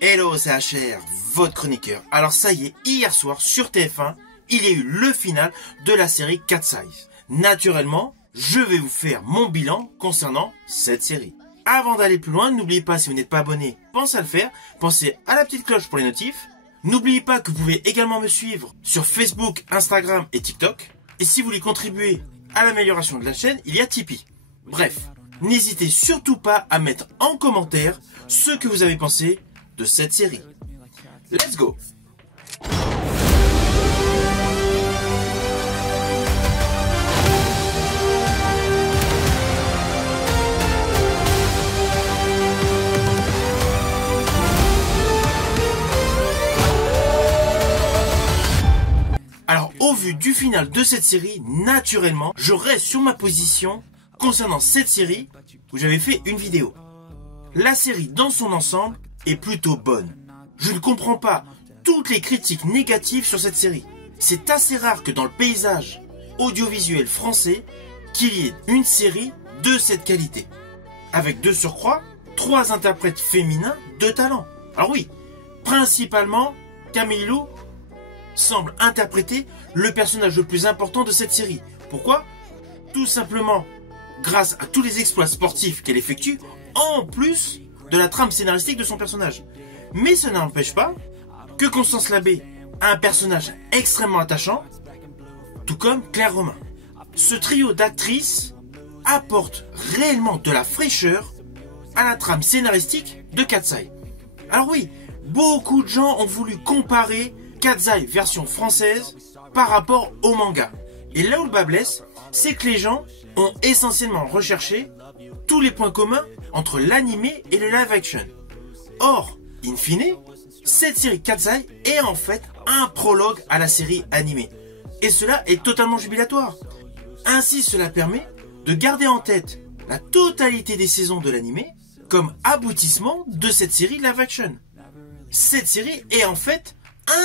Hello, c'est HR, votre chroniqueur. Alors ça y est, hier soir sur TF1, il y a eu le final de la série Cat's Eyes. Naturellement, je vais vous faire mon bilan concernant cette série. Avant d'aller plus loin, n'oubliez pas, si vous n'êtes pas abonné, pensez à le faire. Pensez à la petite cloche pour les notifs. N'oubliez pas que vous pouvez également me suivre sur Facebook, Instagram et TikTok. Et si vous voulez contribuer à l'amélioration de la chaîne, il y a Tipeee. Bref, n'hésitez surtout pas à mettre en commentaire ce que vous avez pensé de cette série. Let's go! Alors, au vu du final de cette série, naturellement, je reste sur ma position concernant cette série où j'avais fait une vidéo. La série, dans son ensemble, est plutôt bonne. Je ne comprends pas toutes les critiques négatives sur cette série. C'est assez rare que dans le paysage audiovisuel français, qu'il y ait une série de cette qualité. Avec de surcroît, 3 interprètes féminins de talent. Alors oui, principalement, Camille Lou semble interpréter le personnage le plus important de cette série. Pourquoi? Tout simplement grâce à tous les exploits sportifs qu'elle effectue, en plus de la trame scénaristique de son personnage. Mais ça n'empêche pas que Constance Labbé a un personnage extrêmement attachant, tout comme Claire Romain. Ce trio d'actrices apporte réellement de la fraîcheur à la trame scénaristique de Cat's Eyes. Alors oui, beaucoup de gens ont voulu comparer Cat's Eyes version française par rapport au manga. Et là où le bas blesse, c'est que les gens ont essentiellement recherché tous les points communs entre l'animé et le live action. Or, in fine, cette série Cat's Eyes est en fait un prologue à la série animée. Et cela est totalement jubilatoire. Ainsi, cela permet de garder en tête la totalité des saisons de l'animé comme aboutissement de cette série live action. Cette série est en fait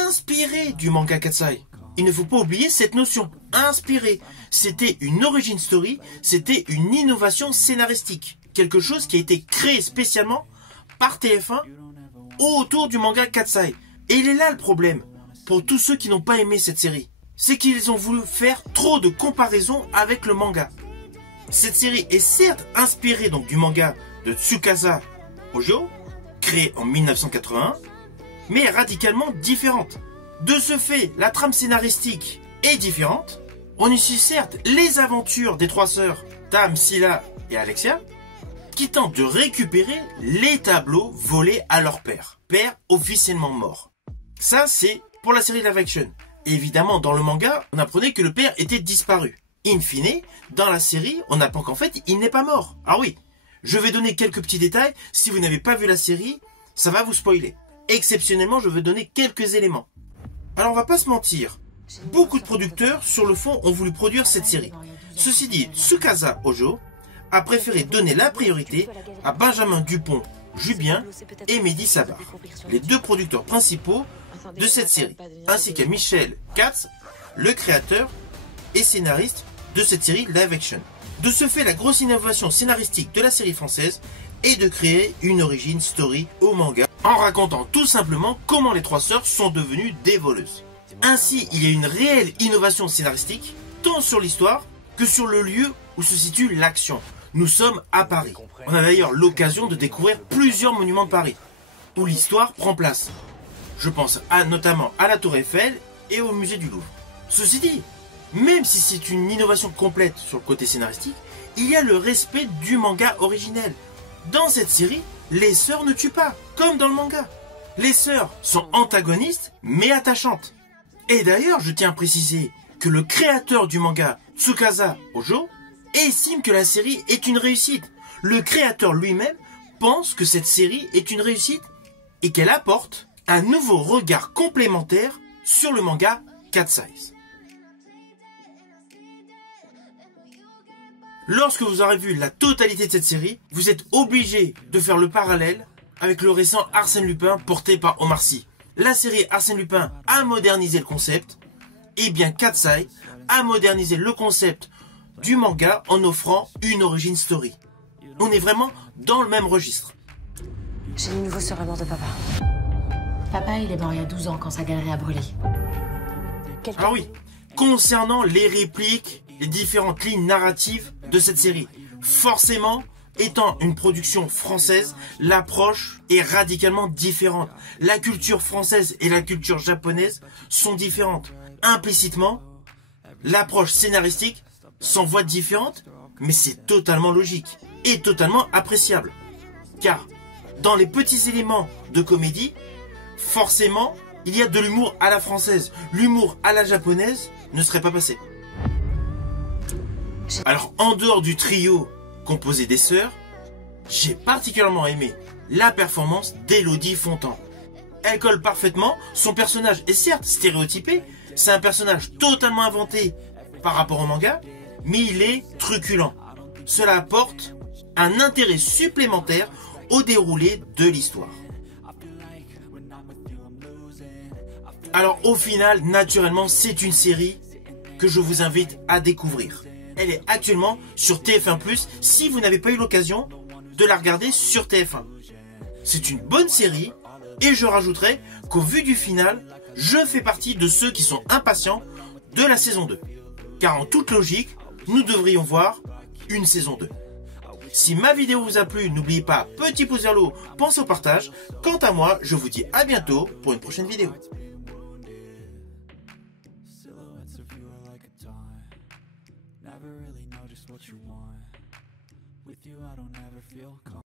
inspirée du manga Cat's Eyes. Il ne faut pas oublier cette notion, inspiré. C'était une origin story, c'était une innovation scénaristique. Quelque chose qui a été créé spécialement par TF1 autour du manga Cat's Eyes. Et il est là le problème, pour tous ceux qui n'ont pas aimé cette série. C'est qu'ils ont voulu faire trop de comparaisons avec le manga. Cette série est certes inspirée donc du manga de Tsukasa Ojo, créé en 1981, mais radicalement différente. De ce fait, la trame scénaristique est différente. On y suit certes les aventures des 3 sœurs, Tam, Scylla et Alexia, qui tentent de récupérer les tableaux volés à leur père officiellement mort. Ça, c'est pour la série live action. Évidemment, dans le manga, on apprenait que le père était disparu. In fine, dans la série, on apprend qu'en fait, il n'est pas mort. Ah oui, je vais donner quelques petits détails. Si vous n'avez pas vu la série, ça va vous spoiler. Exceptionnellement, je vais donner quelques éléments. Alors, on va pas se mentir. Beaucoup de producteurs, sur le fond, ont voulu produire cette série. Ceci dit, Tsukasa Ojo a préféré donner la priorité à Benjamin Dupont-Jubien et Mehdi Sabar, les 2 producteurs principaux de cette série, ainsi qu'à Michel Katz, le créateur et scénariste de cette série live action. De ce fait, la grosse innovation scénaristique de la série française est de créer une origin story au manga, en racontant tout simplement comment les 3 sœurs sont devenues des voleuses. Ainsi, il y a une réelle innovation scénaristique, tant sur l'histoire que sur le lieu où se situe l'action. Nous sommes à Paris. On a d'ailleurs l'occasion de découvrir plusieurs monuments de Paris, où l'histoire prend place. Je pense notamment à la Tour Eiffel et au musée du Louvre. Ceci dit, même si c'est une innovation complète sur le côté scénaristique, il y a le respect du manga originel. Dans cette série, les sœurs ne tuent pas, comme dans le manga. Les sœurs sont antagonistes, mais attachantes. Et d'ailleurs, je tiens à préciser que le créateur du manga, Tsukasa Ojo, estime que la série est une réussite. Le créateur lui-même pense que cette série est une réussite et qu'elle apporte un nouveau regard complémentaire sur le manga Cat's Eyes. Lorsque vous aurez vu la totalité de cette série, vous êtes obligé de faire le parallèle avec le récent Arsène Lupin porté par Omar Sy. La série Arsène Lupin a modernisé le concept, et bien Cat's Eyes a modernisé le concept du manga en offrant une origin story. On est vraiment dans le même registre. J'ai une nouveau sur la mort de papa. Papa, il est mort il y a 12 ans quand sa galerie a brûlé. Ah oui, concernant les répliques, les différentes lignes narratives de cette série, forcément, étant une production française, l'approche est radicalement différente. La culture française et la culture japonaise sont différentes. Implicitement, l'approche scénaristique s'envoie différente, mais c'est totalement logique et totalement appréciable. Car, dans les petits éléments de comédie, forcément, il y a de l'humour à la française. L'humour à la japonaise ne serait pas passé. Alors, en dehors du trio composé des sœurs, j'ai particulièrement aimé la performance d'Élodie Fontan. Elle colle parfaitement, son personnage est certes stéréotypé, c'est un personnage totalement inventé par rapport au manga, mais il est truculent. Cela apporte un intérêt supplémentaire au déroulé de l'histoire. Alors au final, naturellement, c'est une série que je vous invite à découvrir. Elle est actuellement sur TF1+, si vous n'avez pas eu l'occasion de la regarder sur TF1. C'est une bonne série, et je rajouterai qu'au vu du final, je fais partie de ceux qui sont impatients de la saison 2. Car en toute logique, nous devrions voir une saison 2. Si ma vidéo vous a plu, n'oubliez pas, petit pouce vers le haut, pensez au partage. Quant à moi, je vous dis à bientôt pour une prochaine vidéo.